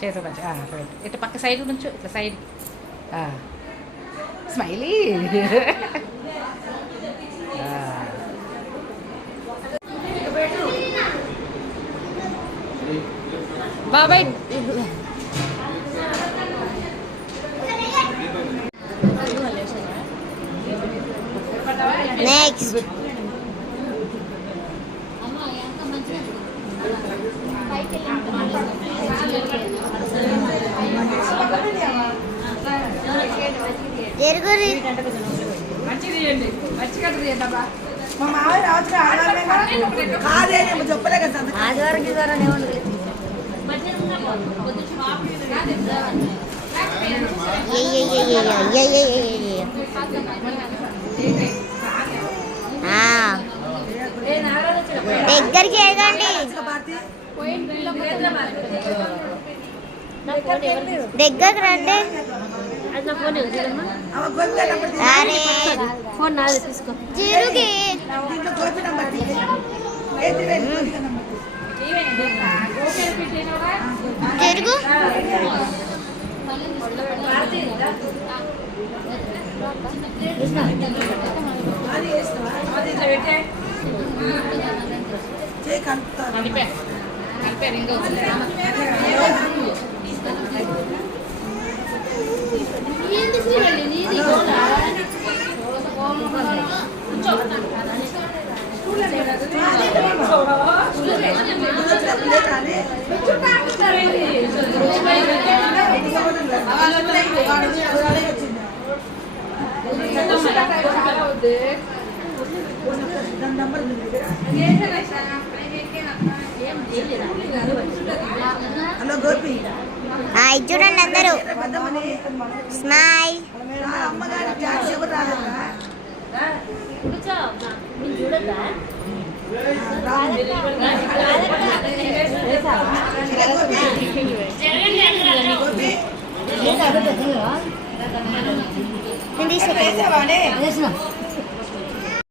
చేతులు మంచిగా రైట్. ఇట్లా పక్క సైడ్ నుంచి ఇట్లా సైడ్ స్మైలీ. బాబాయ్ నెక్స్ట్ జరుగురి మంచిది మంచిగా మా మామయ్య రావచ్చు కాదే చెప్పలే కదా ఆదివారం గిదివారం ఏముండదు దగ్గరికి ఎగండి దగ్గరకు రండి అరే ఫోన్ నాది తీసుకో తిరుగి జరుగు హలో గోపి ఇది చూడండి అందరూ స్మైల్ అమ్మగారి ఛాన్స్ ఎవరు రాలేదా నేను తీసుకుంటాను